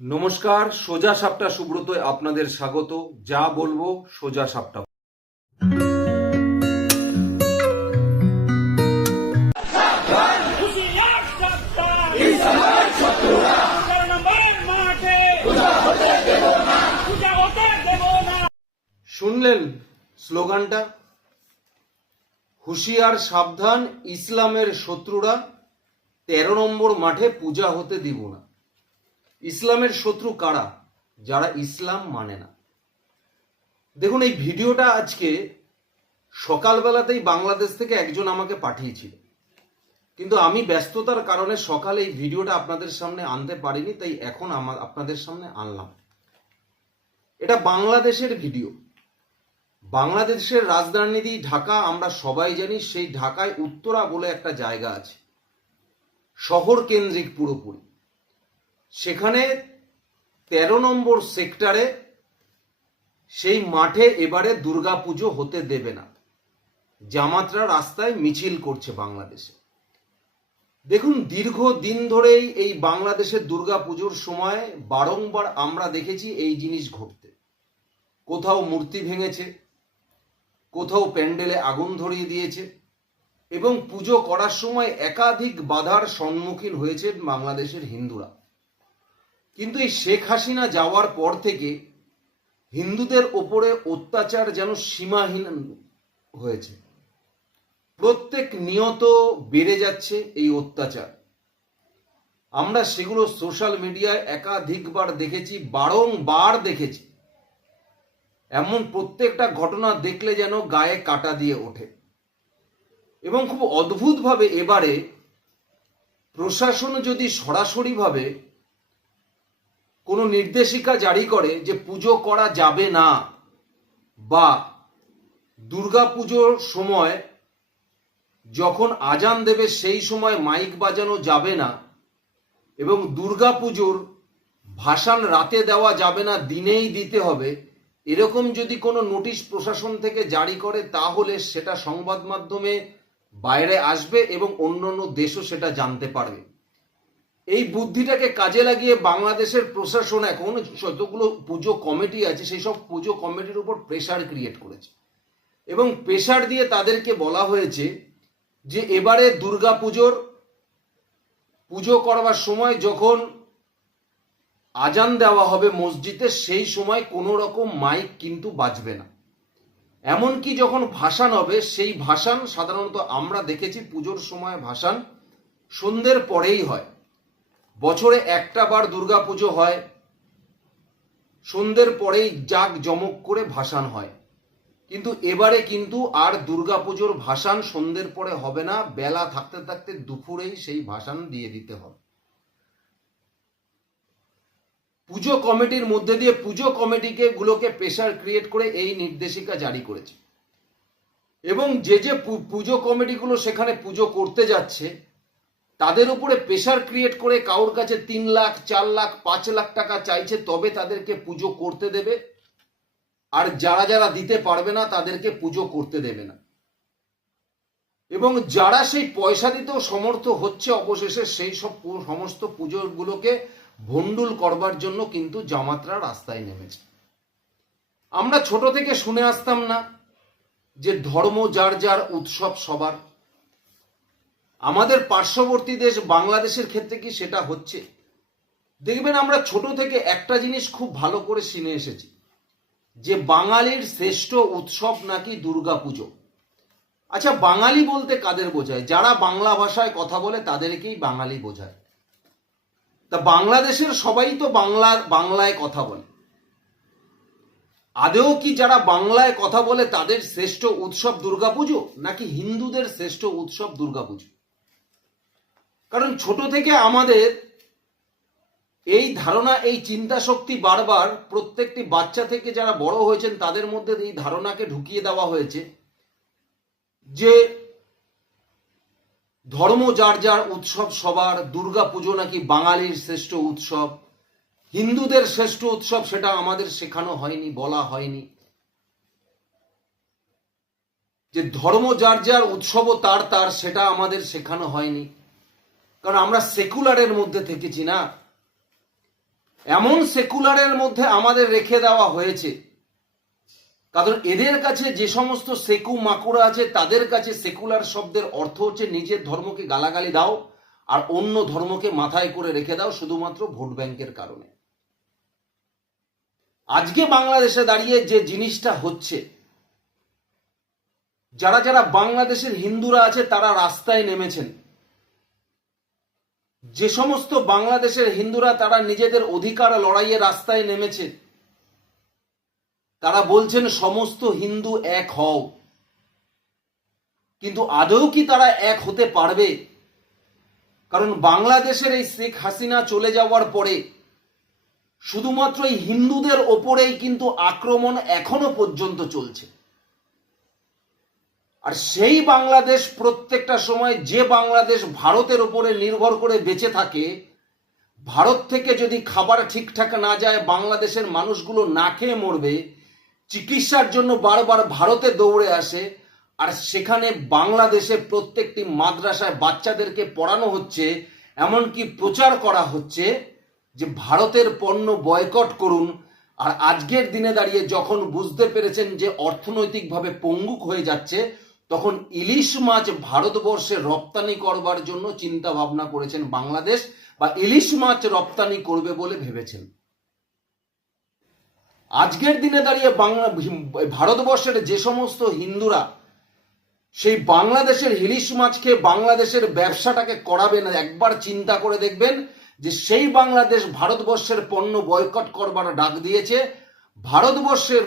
নমস্কার, সোজা সাপটা সুব্রত আপনাদের স্বাগত। যা বলব সোজা সাপটা। শুনলেন স্লোগানটা? হুঁশিয়ার সাবধান, ইসলামের শত্রুরা, তেরো নম্বর মাঠে পূজা হতে দিব না। ইসলামের শত্রু কারা? যারা ইসলাম মানে না। দেখুন, এই ভিডিওটা আজকে সকালবেলাতেই বাংলাদেশ থেকে একজন আমাকে পাঠিয়েছিল। কিন্তু আমি ব্যস্ততার কারণে সকালে এই ভিডিওটা আপনাদের সামনে আনতে পারিনি, তাই এখন আমার আপনাদের সামনে আনলাম। এটা বাংলাদেশের ভিডিও। বাংলাদেশের রাজধানী ঢাকা, আমরা সবাই জানি সেই ঢাকায় উত্তরা বলে একটা জায়গা আছে। শহর কেন্দ্রিক পুরোপুরি। সেখানে তেরো নম্বর সেক্টরে সেই মাঠে এবারে দুর্গাপুজো হতে দেবে না। জামাতরা রাস্তায় মিছিল করছে বাংলাদেশে। দেখুন দীর্ঘ দিন ধরেই এই বাংলাদেশের দুর্গাপুজোর সময় বারংবার আমরা দেখেছি এই জিনিস ঘটতে। কোথাও মূর্তি ভেঙেছে, কোথাও প্যান্ডেলে আগুন ধরিয়ে দিয়েছে এবং পুজো করার সময় একাধিক বাধার সম্মুখীন হয়েছে বাংলাদেশের হিন্দুরা। কিন্তু এই শেখ হাসিনা যাওয়ার পর থেকে হিন্দুদের ওপরে অত্যাচার যেন সীমাহীন হয়েছে। প্রত্যেক নিয়ত বেড়ে যাচ্ছে এই অত্যাচার। আমরা সেগুলো সোশ্যাল মিডিয়ায় একাধিকবার দেখেছি, বারংবার দেখেছি। এমন প্রত্যেকটা ঘটনা দেখলে যেন গায়ে কাটা দিয়ে ওঠে। এবং খুব অদ্ভুতভাবে এবারে প্রশাসন যদি সরাসরিভাবে কোনো নির্দেশিকা জারি করে যে পুজো করা যাবে না বা দুর্গা পুজোর সময় যখন আজান দেবে সেই সময় মাইক বাজানো যাবে না এবং দুর্গা পুজোর ভাসান রাতে দেওয়া যাবে না, দিনেই দিতে হবে, এরকম যদি কোনো নোটিশ প্রশাসন থেকে জারি করে, তাহলে সেটা সংবাদ মাধ্যমে বাইরে আসবে এবং অন্যান্য দেশও সেটা জানতে পারবে। এই বুদ্ধিটাকে কাজে লাগিয়ে বাংলাদেশের প্রশাসন এখন যতগুলো পুজো কমিটি আছে, সেই সব পুজো কমিটির উপর প্রেশার ক্রিয়েট করেছে। এবং প্রেশার দিয়ে তাদেরকে বলা হয়েছে যে এবারে দুর্গা পুজোর পুজো করবার সময় যখন আজান দেওয়া হবে মসজিদে, সেই সময় কোনো রকম মাইক কিন্তু বাজবে না। এমনকি যখন ভাসান হবে, সেই ভাসান সাধারণত আমরা দেখেছি পুজোর সময় ভাসান সন্ধ্যের পরেই হয়। বছরে একটা বার দুর্গা পুজো হয়, সন্ধ্যের পরেই জাগ জমক করে ভাসান হয়। কিন্তু এবারে কিন্তু আর দুর্গাপুজোর ভাসান সন্ধ্যের পরে হবে না, বেলা থাকতে থাকতে দুপুরেই সেই ভাসান দিয়ে দিতে হবে। পুজো কমিটির মধ্যে দিয়ে পুজো কমিটিকে গুলোকে প্রেশার ক্রিয়েট করে এই নির্দেশিকা জারি করেছে। এবং যে যে পুজো কমিটিগুলো সেখানে পুজো করতে যাচ্ছে তাদের উপরে প্রেশার ক্রিয়েট করে কারোর কাছে তিন লাখ, চার লাখ, পাঁচ লাখ টাকা চাইছে, তবে তাদেরকে পুজো করতে দেবে। আর যারা যারা দিতে পারবে না, তাদেরকে পুজো করতে দেবে না। এবং যারা সেই পয়সা দিতেও সমর্থ হচ্ছে অবশেষে, সেই সব সমস্ত পুজোগুলোকে ভণ্ডুল করবার জন্য কিন্তু জামাতরা রাস্তায় নেমেছে। আমরা ছোট থেকে শুনে আসতাম না যে ধর্ম যার যার উৎসব সবার। আমাদের পার্শ্ববর্তী দেশ বাংলাদেশের ক্ষেত্রে কি সেটা হচ্ছে? দেখবেন আমরা ছোট থেকে একটা জিনিস খুব ভালো করে শুনে এসেছি, যে বাঙালির শ্রেষ্ঠ উৎসব নাকি দুর্গাপুজো। আচ্ছা বাঙালি বলতে কাদের বোঝায়? যারা বাংলা ভাষায় কথা বলে তাদেরকেই বাঙালি বোঝায়। তা বাংলাদেশের সবাই তো বাংলা, বাংলায় কথা বলে। আদেও কি যারা বাংলায় কথা বলে তাদের শ্রেষ্ঠ উৎসব দুর্গাপুজো, নাকি হিন্দুদের শ্রেষ্ঠ উৎসব দুর্গাপুজো? কারণ ছোট থেকে আমাদের এই ধারণা, এই চিন্তা শক্তি বারবার প্রত্যেকটি বাচ্চা থেকে যারা বড় হয়েছেন, তাদের মধ্যে এই ধারণাকে ঢুকিয়ে দেওয়া হয়েছে যে ধর্ম যার যার উৎসব সবার, দুর্গা পুজো নাকি বাঙালির শ্রেষ্ঠ উৎসব, হিন্দুদের শ্রেষ্ঠ উৎসব সেটা আমাদের শেখানো হয়নি, বলা হয়নি। যে ধর্ম যার যার উৎসবও তার তার, সেটা আমাদের শেখানো হয়নি। কারণ আমরা সেকুলারের মধ্যে থেকেছি না। এমন সেকুলারের মধ্যে আমাদের রেখে দেওয়া হয়েছে। কারণ এদের কাছে যে সমস্ত সেকু মাকুরা আছে, তাদের কাছে সেকুলার শব্দের অর্থ হচ্ছে নিজের ধর্মকে গালাগালি দাও আর অন্য ধর্মকে মাথায় করে রেখে দাও শুধুমাত্র ভোট ব্যাংকের কারণে। আজকে বাংলাদেশে দাঁড়িয়ে যে জিনিসটা হচ্ছে, যারা যারা বাংলাদেশের হিন্দুরা আছে তারা রাস্তায় নেমেছেন। যে সমস্ত বাংলাদেশের হিন্দুরা তারা নিজেদের অধিকার লড়াইয়ে রাস্তায় নেমেছে, তারা বলছেন সমস্ত হিন্দু এক হও। কিন্তু আদৌ কি তারা এক হতে পারবে? কারণ বাংলাদেশের এই শেখ হাসিনা চলে যাওয়ার পরে শুধুমাত্র এই হিন্দুদের ওপরেই কিন্তু আক্রমণ এখনও পর্যন্ত চলছে। আর সেই বাংলাদেশ প্রত্যেকটা সময় যে বাংলাদেশ ভারতের উপরে নির্ভর করে বেঁচে থাকে, ভারত থেকে যদি খাবার ঠিকঠাক না যায়, বাংলাদেশের মানুষগুলো না খেয়ে মরবে, চিকিৎসার জন্য বারবার ভারতে দৌড়ে আসে, আর সেখানে বাংলাদেশে প্রত্যেকটি মাদ্রাসায় বাচ্চাদেরকে পড়ানো হচ্ছে, এমনকি প্রচার করা হচ্ছে যে ভারতের পণ্য বয়কট করুন। আর আজকের দিনে দাঁড়িয়ে যখন বুঝতে পেরেছেন যে অর্থনৈতিকভাবে পঙ্গুক হয়ে যাচ্ছে তখন ইলিশ মাছ ভারতবর্ষে রপ্তানি করবার জন্য চিন্তা ভাবনা করেছেন বাংলাদেশ, বা ইলিশ মাছ রপ্তানি করবে বলে ভেবেছেন? আজকের দিনে দাঁড়িয়ে বাংলা, ভারতবর্ষের যে সমস্ত হিন্দুরা সেই বাংলাদেশের ইলিশ মাছ খেয়ে বাংলাদেশের ব্যবসাটাকে করাবেন, একবার চিন্তা করে দেখবেন যে সেই বাংলাদেশ ভারতবর্ষের পণ্য বয়কট করবার ডাক দিয়েছে ভারতবর্ষের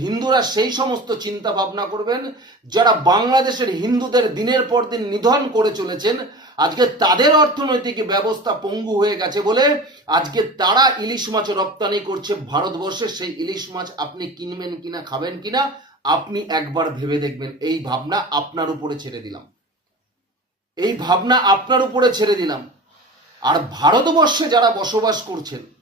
হিন্দুরা সেই সমস্ত চিন্তা ভাবনা করবেন যারা বাংলাদেশের হিন্দুদের দিনের পর দিন নিধন করে চলেছেন। আজকে তাদের অর্থনৈতিক ব্যবস্থা পঙ্গু হয়ে গেছে বলে আজকে তারা ইলিশ মাছ রপ্তানি করছে ভারতবর্ষে। সেই ইলিশ মাছ আপনি কিনবেন কিনা, খাবেন কিনা, আপনি একবার ভেবে দেখবেন। এই ভাবনা আপনার উপরে ছেড়ে দিলাম। এই ভাবনা আপনার উপরে ছেড়ে দিলাম। আর ভারতবর্ষে যারা বসবাস করছেন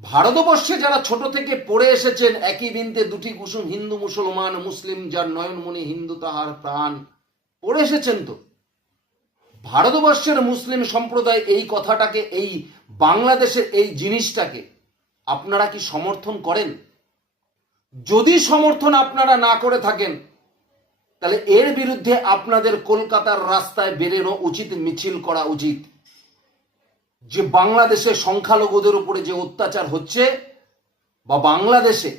ভারতবর্ষে যারা ছোট থেকে পড়ে এসেছেন, একই বিন্দে দুটি কুসুম হিন্দু, মুসলমান, মুসলিম, যার নয়নমণি হিন্দু তাহার প্রাণ। পড়ে এসেছেন তো? ভারতবর্ষের মুসলিম সম্প্রদায় এই কথাটাকে, এই বাংলাদেশের এই জিনিসটাকে আপনারা কি সমর্থন করেন? যদি সমর্থন আপনারা না করে থাকেন, তাহলে এর বিরুদ্ধে আপনাদের কলকাতার রাস্তায় বেরোনো উচিত, মিছিল করা উচিত। যে বাংলাদেশে সংখ্যালঘুদের উপরে যে অত্যাচার হচ্ছে, বা বাংলাদেশে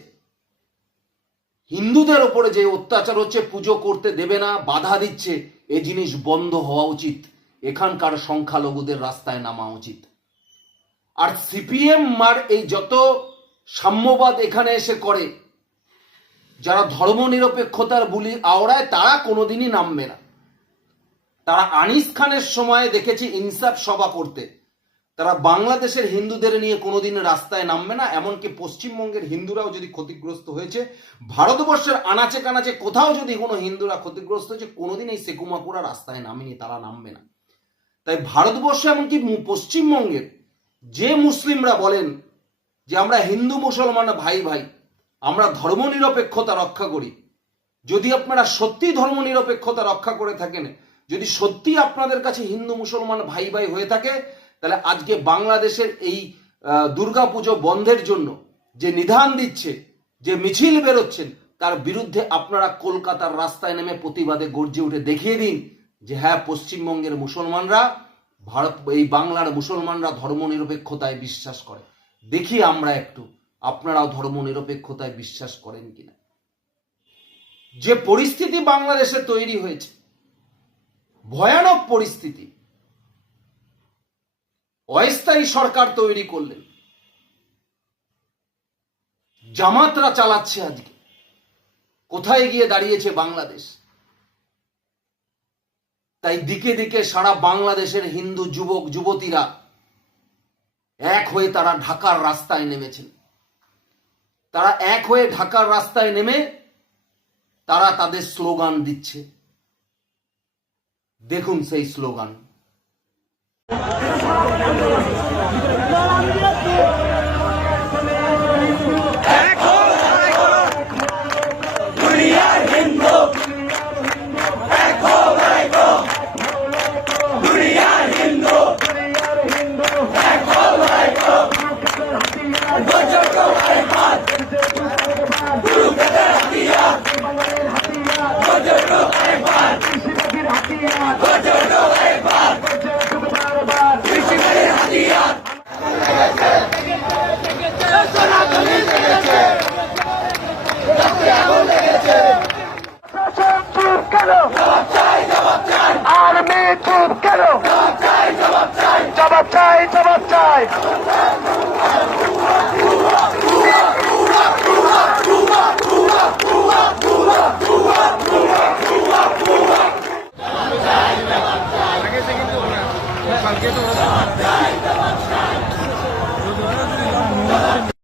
হিন্দুদের উপরে যে অত্যাচার হচ্ছে, পুজো করতে দেবে না, বাধা দিচ্ছে, এ জিনিস বন্ধ হওয়া উচিত। এখানকার সংখ্যালঘুদের রাস্তায় নামা উচিত। আর সিপিএম মার এই যত সাম্যবাদ এখানে এসে করে, যারা ধর্মনিরপেক্ষতার বুলি আওড়ায়, তারা কোনোদিনই নামবে না। তারা আনিস খানের সময় দেখেছি ইনসাফ সভা করতে। তারা বাংলাদেশের হিন্দুদের নিয়ে কোনোদিন রাস্তায় নামবে না, এমনকি পশ্চিমবঙ্গের হিন্দুরাও যদি ক্ষতিগ্রস্ত হয়েছে, ভারতবর্ষের আনাচে কানাচে কোথাও যদি কোনো হিন্দুরা ক্ষতিগ্রস্ত হয়েছে, কোনোদিন এই সেকুমাকুরা রাস্তায় নামেনি, তারা নামবে না। তাই ভারতবর্ষ এমনকি পশ্চিমবঙ্গের যে মুসলিমরা বলেন যে আমরা হিন্দু মুসলমান ভাই ভাই, আমরা ধর্মনিরপেক্ষতা রক্ষা করি। যদি আপনারা সত্যি ধর্মনিরপেক্ষতা রক্ষা করে থাকেন, যদি সত্যি আপনাদের কাছে হিন্দু মুসলমান ভাই ভাই হয়ে থাকে তাহলে আজকে বাংলাদেশের এই দুর্গাপুজো বন্ধের জন্য যে নিধান দিচ্ছে, যে মিছিল বেরোচ্ছেন, তার বিরুদ্ধে আপনারা কলকাতার রাস্তায় নেমে প্রতিবাদে গর্জে উঠে দেখিয়ে দিন যে হ্যাঁ পশ্চিমবঙ্গের মুসলমানরা, ভারত, এই বাংলার মুসলমানরা ধর্মনিরপেক্ষতায় বিশ্বাস করে। দেখি আমরা একটু, আপনারাও ধর্মনিরপেক্ষতায় বিশ্বাস করেন কিনা। যে পরিস্থিতি বাংলাদেশে তৈরি হয়েছে, ভয়ানক পরিস্থিতি অস্থায়ী সরকার তৈরি করলেন। জামাতরা চালাচ্ছে আজকে। কোথায় গিয়ে দাঁড়িয়েছে বাংলাদেশ? তাই দিকে দিকে সারা বাংলাদেশের হিন্দু যুবক, যুবতীরা এক হয়ে তারা ঢাকার রাস্তায় নেমেছেন। তারা এক হয়ে ঢাকার রাস্তায় নেমে তারা তাদের স্লোগান দিচ্ছে। দেখুন সেই স্লোগান। কেন কেন? জবাব চাই জবাব চাই।